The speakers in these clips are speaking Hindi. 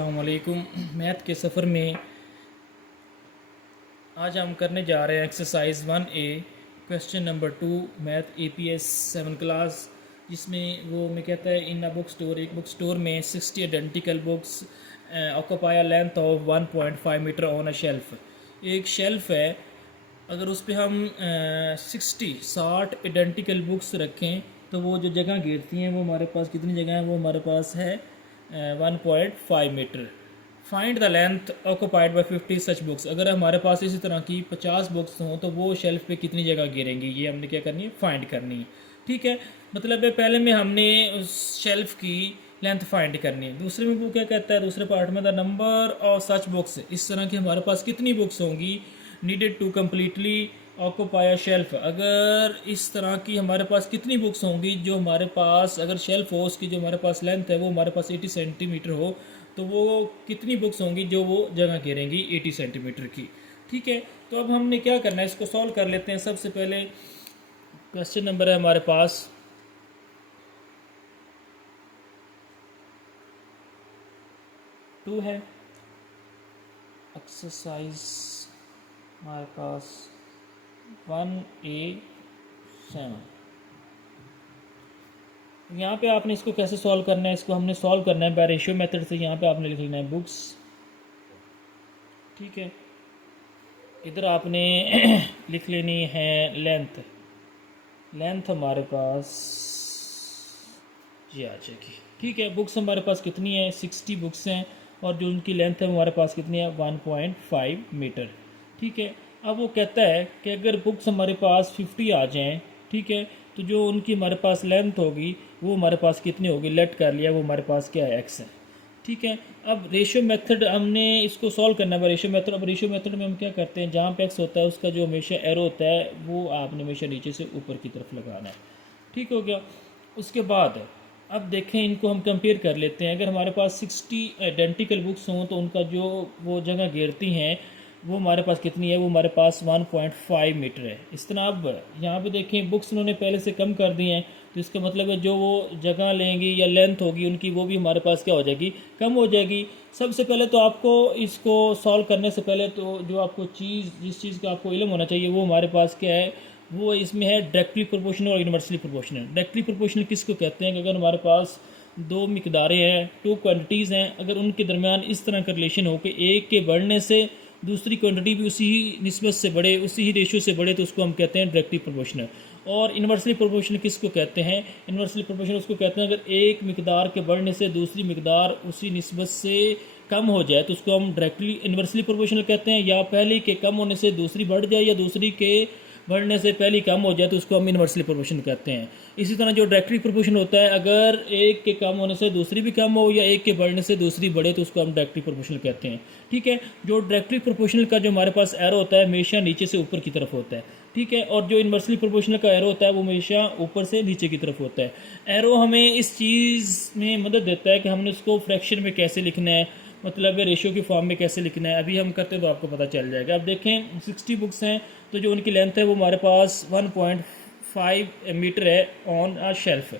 अस्सलामुअलैकुम। मैथ के सफ़र में आज हम करने जा रहे हैं exercise 1A question number 2 math APS 7 class, जिसमें वो मैं कहता है इन अ बुक स्टोर, एक बुक स्टोर में 60 identical books occupy a length of 1.5 metre on a shelf. एक शेल्फ है, अगर उस पर हम 60 आइडेंटिकल बुक्स रखें तो वो जो जगह घेरती हैं वो हमारे पास कितनी जगह है, वो हमारे पास है 1.5 metre. Find the length occupied by 50 such books. अगर हमारे पास इसी तरह की 50 बुक्स हों तो वो शेल्फ पे कितनी जगह घेरेंगी, ये हमने क्या करनी है, फाइंड करनी है। ठीक है, मतलब है पहले में हमने उस शेल्फ की लेंथ फाइंड करनी है। दूसरे में वो क्या कहता है, दूसरे पार्ट में the number of such books, इस तरह की हमारे पास कितनी बुक्स होंगी needed to completely occupy shelf. अगर इस तरह की हमारे पास कितनी बुक्स होंगी जो हमारे पास, अगर शेल्फ हो उसकी जो हमारे पास लेंथ है वो हमारे पास 80 सेंटीमीटर हो, तो वो कितनी बुक्स होंगी जो वो जगह घेरेंगी 80 सेंटीमीटर की। ठीक है, तो अब हमने क्या करना है, इसको सॉल्व कर लेते हैं। सबसे पहले क्वेश्चन नंबर है हमारे पास 2 है। एक्सरसाइज हमारे पास 1A7। यहाँ पे आपने इसको कैसे सॉल्व करना है, इसको हमने सॉल्व करना है बाय रेशियो मेथड से। यहाँ पे आपने लिख लेना है बुक्स। ठीक है, इधर आपने लिख लेनी है लेंथ। लेंथ हमारे पास ये आ जाएगी। ठीक है, बुक्स हमारे पास कितनी है, 60 बुक्स हैं, और जो उनकी लेंथ है हमारे पास कितनी है, 1.5 मीटर। ठीक है, अब वो कहता है कि अगर बुक्स हमारे पास 50 आ जाएं, ठीक है, तो जो उनकी हमारे पास लेंथ होगी वो हमारे पास कितनी होगी, लेट कर लिया, वो हमारे पास क्या है, एक्स है। ठीक है, अब रेशियो मेथड हमने इसको सॉल्व करना है रेशियो मेथड। अब रेशियो मेथड में हम क्या करते हैं, जहाँ पे एक्स होता है उसका जो हमेशा एरो होता है वो आपने हमेशा नीचे से ऊपर की तरफ लगाना है। ठीक हो गया। उसके बाद अब देखें, इनको हम कंपेयर कर लेते हैं। अगर हमारे पास 60 आइडेंटिकल बुक्स हों तो उनका जो वो जगह घेरती हैं वो हमारे पास कितनी है, वो हमारे पास 1.5 मीटर है। इस तरह अब यहाँ पे देखें बुक्स उन्होंने पहले से कम कर दी हैं, तो इसका मतलब है जो वो जगह लेंगी या लेंथ होगी उनकी वो भी हमारे पास क्या हो जाएगी, कम हो जाएगी। सबसे पहले तो आपको इसको सॉल्व करने से पहले तो जो आपको जिस चीज़ का आपको इल्म होना चाहिए वो हमारे पास क्या है, वो इसमें है डायरेक्टली प्रोपोर्शनल और इन्वर्सली प्रोपोर्शनल। डायरेक्टली प्रोपोर्शनल किसको कहते हैं कि अगर हमारे पास दो मिकदारें हैं, टू क्वांटिटीज़ हैं, अगर उनके दरमियान इस तरह का रिलेशन हो कि एक के बढ़ने से दूसरी क्वांटिटी भी उसी ही निस्बत से बढ़े, उसी ही रेशियो से बढ़े, तो उसको हम कहते हैं डायरेक्टली प्रोपोर्शनल। और इन्वर्सली प्रोपोर्शनल किसको कहते हैं, इन्वर्सली प्रोपोर्शनल उसको कहते हैं अगर एक मिकदार के बढ़ने से दूसरी मिकदार उसी निस्बत से कम हो जाए तो उसको हम डायरेक्टली इन्वर्सली प्रोपोर्शनल कहते हैं। या पहली के कम होने से दूसरी बढ़ जाए या दूसरी के बढ़ने से पहली कम हो जाए तो उसको हम इन्वर्सली प्रोपोर्शनल कहते हैं। इसी तरह जो डायरेक्टली प्रोपोर्शनल होता है, अगर एक के कम होने से दूसरी भी कम हो या एक के बढ़ने से दूसरी बढ़े तो उसको हम डायरेक्टली प्रोपोर्शनल कहते हैं। ठीक है, जो डायरेक्टली प्रोपोर्शनल का जो हमारे पास एरो होता है हमेशा नीचे से ऊपर की तरफ होता है। ठीक है, और जो इन्वर्सली प्रोपोर्शनल का एरो होता है वो हमेशा ऊपर से नीचे की तरफ होता है। एरो हमें इस चीज़ में मदद देता है कि हमने उसको फ्रैक्शन में कैसे लिखना है, मतलब रेशियो की फॉर्म में कैसे लिखना है। अभी हम करते हैं तो आपको पता चल जाएगा। अब देखें 60 बुक्स हैं तो जो उनकी लेंथ है वो हमारे पास 1.5 मीटर है ऑन आ शेल्फ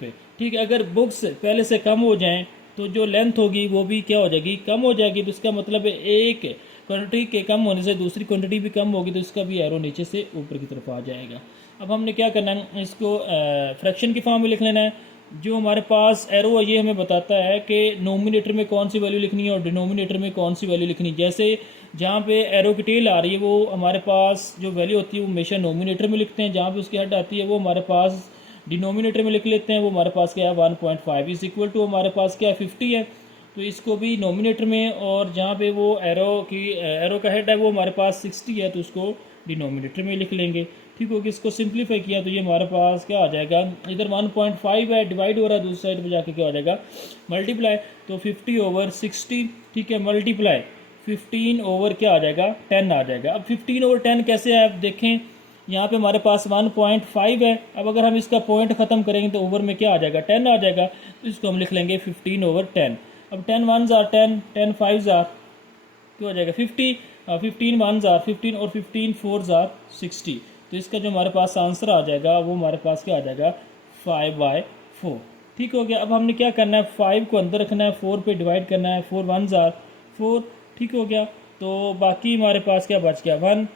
पे। ठीक है, अगर बुक्स पहले से कम हो जाएं तो जो लेंथ होगी वो भी क्या हो जाएगी, कम हो जाएगी। तो इसका मतलब है एक क्वांटिटी के कम होने से दूसरी क्वांटिटी भी कम होगी, तो इसका भी एरो नीचे से ऊपर की तरफ आ जाएगा। अब हमने क्या करना है, इसको फ्रैक्शन की फॉर्म में लिख लेना है। जो हमारे पास एरो है ये हमें बताता है कि नोमिनेटर में कौन सी वैल्यू लिखनी है और डिनोमिनेटर में कौन सी वैल्यू लिखनी है। जैसे जहाँ पे एरो की टेल आ रही है वो हमारे पास जो वैल्यू होती है वो हमेशा नोमिनेटर में लिखते हैं, जहाँ पे उसकी हेड आती है वो हमारे पास डिनोमिनेटर में लिख लेते हैं। वो हमारे पास क्या है 1.5 इज इक्वल टू हमारे पास क्या है 50 है, तो इसको भी नोमिनेटर में, और जहाँ पे वो एरो का हेड है वो हमारे पास 60 है तो उसको डिनोमिनेटर में लिख लेंगे। ठीक होगी, इसको सिंप्लीफाई किया तो ये हमारे पास क्या आ जाएगा, इधर 1.5 है डिवाइड हो रहा है, दूसरी साइड पे जाके क्या हो जाएगा मल्टीप्लाई, तो 50/60। ठीक है, मल्टीप्लाई 15 क्या आ जाएगा 10 आ जाएगा। अब 15/10 कैसे है, आप देखें यहाँ पे हमारे पास 1.5 है। अब अगर हम इसका पॉइंट ख़त्म करेंगे तो ओवर में क्या आ जाएगा 10 आ जाएगा, तो इसको हम लिख लेंगे 15/10। अब 10 1s are 10, 10 5s are क्या हो जाएगा 50, 15 1s are 15 और 15 4s are 60। तो इसका जो हमारे पास आंसर आ जाएगा वो हमारे पास क्या आ जाएगा 5/4। ठीक हो गया। अब हमने क्या करना है, 5 को अंदर रखना है, 4 पे डिवाइड करना है, 4 1 जार 4, ठीक हो गया। तो बाकी हमारे पास क्या बच गया, 1।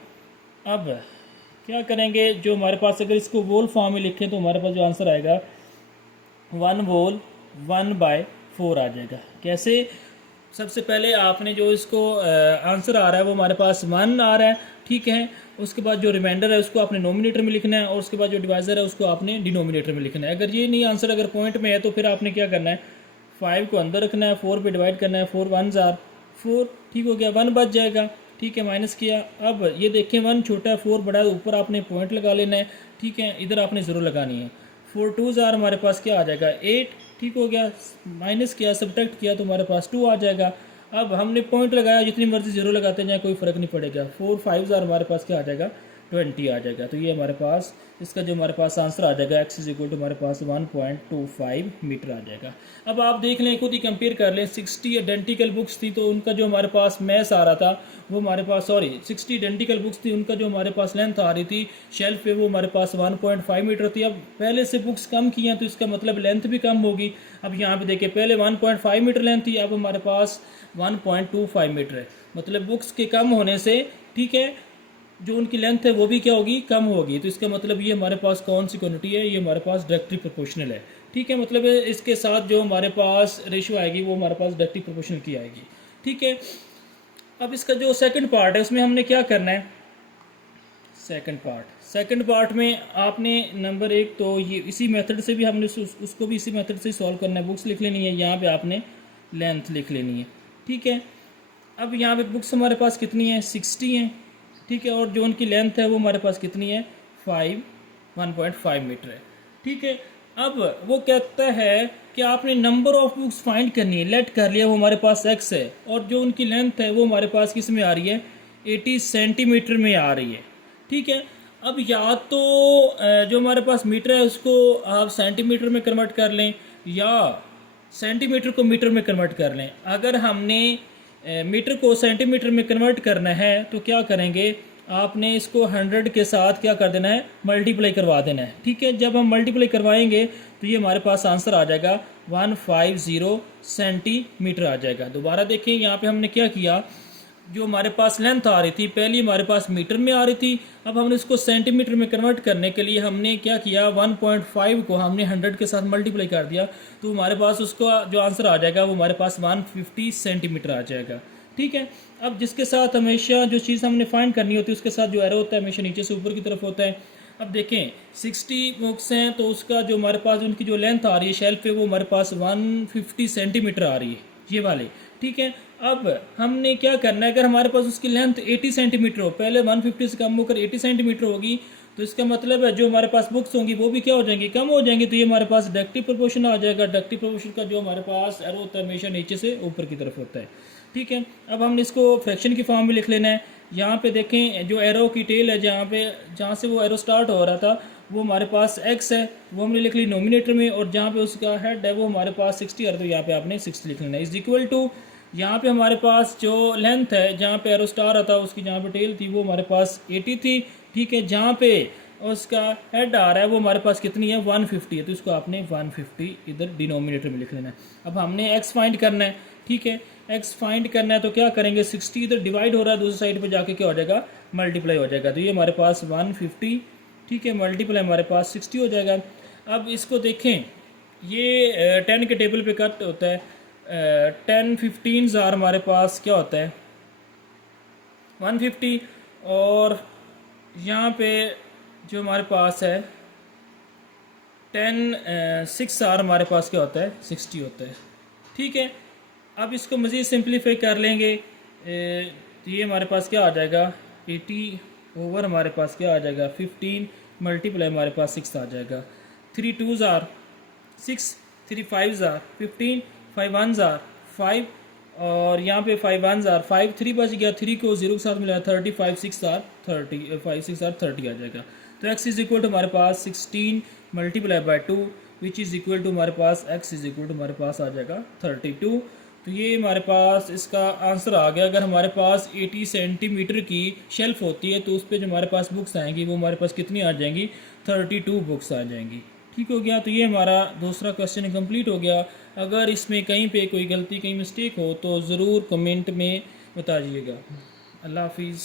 अब क्या करेंगे, जो हमारे पास अगर इसको वोल फॉर्म में लिखें तो हमारे पास जो आंसर आएगा 1 वोल 1/4 आ जाएगा। कैसे, सबसे पहले आपने जो इसको आंसर आ रहा है वो हमारे पास 1 आ रहा है, ठीक है। उसके बाद जो रिमाइंडर है उसको आपने नोमिनेटर में लिखना है और उसके बाद जो डिवाइज़र है उसको आपने डिनोमिनेटर में लिखना है। अगर ये नहीं आंसर अगर पॉइंट में है तो फिर आपने क्या करना है, 5 को अंदर रखना है, 4 पे डिवाइड करना है, 4 1 जार 4, ठीक हो गया, 1 बच जाएगा, ठीक है, माइनस किया। अब ये देखें 1 छोटा है, 4 बड़ा है, ऊपर आपने पॉइंट लगा लेना है, ठीक है, इधर आपने ज़रूर लगानी है। 4 2 जार हमारे पास क्या आ जाएगा, 8, ठीक हो गया, माइनस किया, सब्ट्रैक्ट किया तो हमारे पास 2 आ जाएगा। अब हमने पॉइंट लगाया, जितनी मर्जी जीरो लगाते जाए कोई फ़र्क नहीं पड़ेगा। 4 5 जार हमारे पास क्या आ जाएगा, 20 आ जाएगा। तो ये हमारे पास इसका जो हमारे पास आंसर आ जाएगा x इज इक्वल टू हमारे पास 1.25 मीटर आ जाएगा। अब आप देख लें, खुद ही कंपेयर कर लें, 60 आइडेंटिकल बुक्स थी तो उनका जो हमारे पास मैथ्स आ रहा था वो हमारे पास, सॉरी 60 आइडेंटिकल बुक्स थी, उनका जो हमारे पास लेंथ आ रही थी शेल्फ पे वो हमारे पास 1.5 मीटर थी। अब पहले से बुक्स कम की हैं तो इसका मतलब लेंथ भी कम होगी। अब यहाँ पे देखिए पहले 1.5 मीटर लेंथ थी, अब हमारे पास 1.25 मीटर है, मतलब बुक्स के कम होने से, ठीक है, जो उनकी लेंथ है वो भी क्या होगी, कम होगी। तो इसका मतलब ये हमारे पास कौन सी क्वांटिटी है, ये हमारे पास डायरेक्टली प्रोपोर्शनल है, ठीक है। मतलब इसके साथ जो हमारे पास रेशियो आएगी वो हमारे पास डायरेक्टली प्रोपोर्शनल की आएगी, ठीक है। अब इसका जो सेकंड पार्ट है उसमें हमने क्या करना है, सेकंड पार्ट में आपने नंबर 1 तो ये इसी मेथड से भी हमने उसको भी इसी मेथड से सॉल्व करना है। बुक्स लिख लेनी है, यहाँ पे आपने लेंथ लिख लेनी है, ठीक है। अब यहाँ पे बुक्स हमारे पास कितनी है, 60 हैं, ठीक है, और जो उनकी लेंथ है वो हमारे पास कितनी है, 1.5 मीटर है, ठीक है। अब वो कहता है कि आपने नंबर ऑफ बुक्स फाइंड करनी है, लेट कर लिया वो हमारे पास x है, और जो उनकी लेंथ है वो हमारे पास किस में आ रही है, 80 सेंटीमीटर में आ रही है, ठीक है। अब या तो जो हमारे पास मीटर है उसको आप सेंटीमीटर में कन्वर्ट कर लें या सेंटीमीटर को मीटर में कन्वर्ट कर लें। अगर हमने मीटर को सेंटीमीटर में कन्वर्ट करना है तो क्या करेंगे, आपने इसको 100 के साथ क्या कर देना है, मल्टीप्लाई करवा देना है, ठीक है। जब हम मल्टीप्लाई करवाएंगे तो ये हमारे पास आंसर आ जाएगा 150 सेंटीमीटर आ जाएगा। दोबारा देखें, यहाँ पे हमने क्या किया, जो हमारे पास लेंथ आ रही थी पहले हमारे पास मीटर में आ रही थी, अब हमने इसको सेंटीमीटर में कन्वर्ट करने के लिए हमने क्या किया, 1.5 को हमने 100 के साथ मल्टीप्लाई कर दिया, तो हमारे पास उसका जो आंसर आ जाएगा वो हमारे पास 150 सेंटीमीटर आ जाएगा, ठीक है। अब जिसके साथ हमेशा जो चीज़ हमने फाइंड करनी होती है उसके साथ जो एरो होता है हमेशा नीचे से ऊपर की तरफ होता है। अब देखें 60 बुक्स हैं तो उसका जो हमारे पास उनकी जो लेंथ आ रही है शेल्फ पे वो हमारे पास 150 सेंटीमीटर आ रही है, ये वाले, ठीक है। अब हमने क्या करना है, अगर हमारे पास उसकी लेंथ 80 सेंटीमीटर हो, पहले 150 से कम होकर 80 सेंटीमीटर होगी, तो इसका मतलब है जो हमारे पास बुक्स होंगी वो भी क्या हो जाएंगी, कम हो जाएंगी। तो ये हमारे पास डायरेक्टली प्रोपोर्शन आ जाएगा। डायरेक्टली प्रोपोर्शन का जो हमारे पास एरो होता है हमेशा नीचे से ऊपर की तरफ होता है, ठीक है। अब हमने इसको फ्रैक्शन की फॉर्म में लिख लेना है। यहाँ पे देखें जो एरो की टेल है, जहाँ से वो एरो स्टार्ट हो रहा था वो हमारे पास x है, वो हमने लिख ली नोमिनेटर में, और जहाँ पे उसका हेड है वो हमारे पास 60 है, तो यहाँ पे आपने 60 लिख लेना है। इज इक्वल टू यहाँ पे हमारे पास जो लेंथ है जहाँ पे एरो स्टार आता उसकी जहाँ पे टेल थी वो हमारे पास 80 थी, ठीक है। जहाँ पे उसका हेड आ रहा है वो हमारे पास कितनी है, 150 है, तो इसको आपने 150 इधर डिनोमिनेटर में लिख लेना है। अब हमने x फाइंड करना है, ठीक है, x फाइंड करना है तो क्या करेंगे, 60 इधर डिवाइड हो रहा है, दूसरी साइड पे जाके क्या हो जाएगा, मल्टीप्लाई हो जाएगा। तो ये हमारे पास 150, ठीक है, मल्टीप्लाई हमारे पास 60 हो जाएगा। अब इसको देखें, ये 10 के टेबल पे कट होता है, 10 15 जार हमारे पास क्या होता है 150, और यहाँ पे जो हमारे पास है 10 6 जार हमारे पास क्या होता है 60 होता है, ठीक है। अब इसको मज़ीद सिंप्लीफाई कर लेंगे तो ये हमारे पास क्या आ जाएगा 80 ओवर हमारे पास क्या आ जाएगा 15 मल्टीप्लाई हमारे पास 6 आ जाएगा। 3 2 जार 6, 3 5 जार 15, 5 1 जार 5, और यहाँ पे 5 1 जार 5, 3 बच गया, 3 को 0 के साथ मिलाया 30, 5 6 जार 30, 5 6 जार 30 आ जाएगा। तो x इज इक्वल टू हमारे पास 16 multiply by 2 which is equal to हमारे पास x इज इक्वल टू हमारे पास आ जाएगा 32। तो ये हमारे पास इसका आंसर आ गया। अगर हमारे पास 80 सेंटीमीटर की शेल्फ होती है तो उस पर जो हमारे पास बुक्स आएंगी वो हमारे पास कितनी आ जाएंगी 32 बुक्स आ जाएंगी, ठीक हो गया। तो ये हमारा दूसरा क्वेश्चन कंप्लीट हो गया। अगर इसमें कहीं पे कोई गलती कहीं मिस्टेक हो तो ज़रूर कमेंट में बता दीजिएगा। अल्लाह हाफिज़।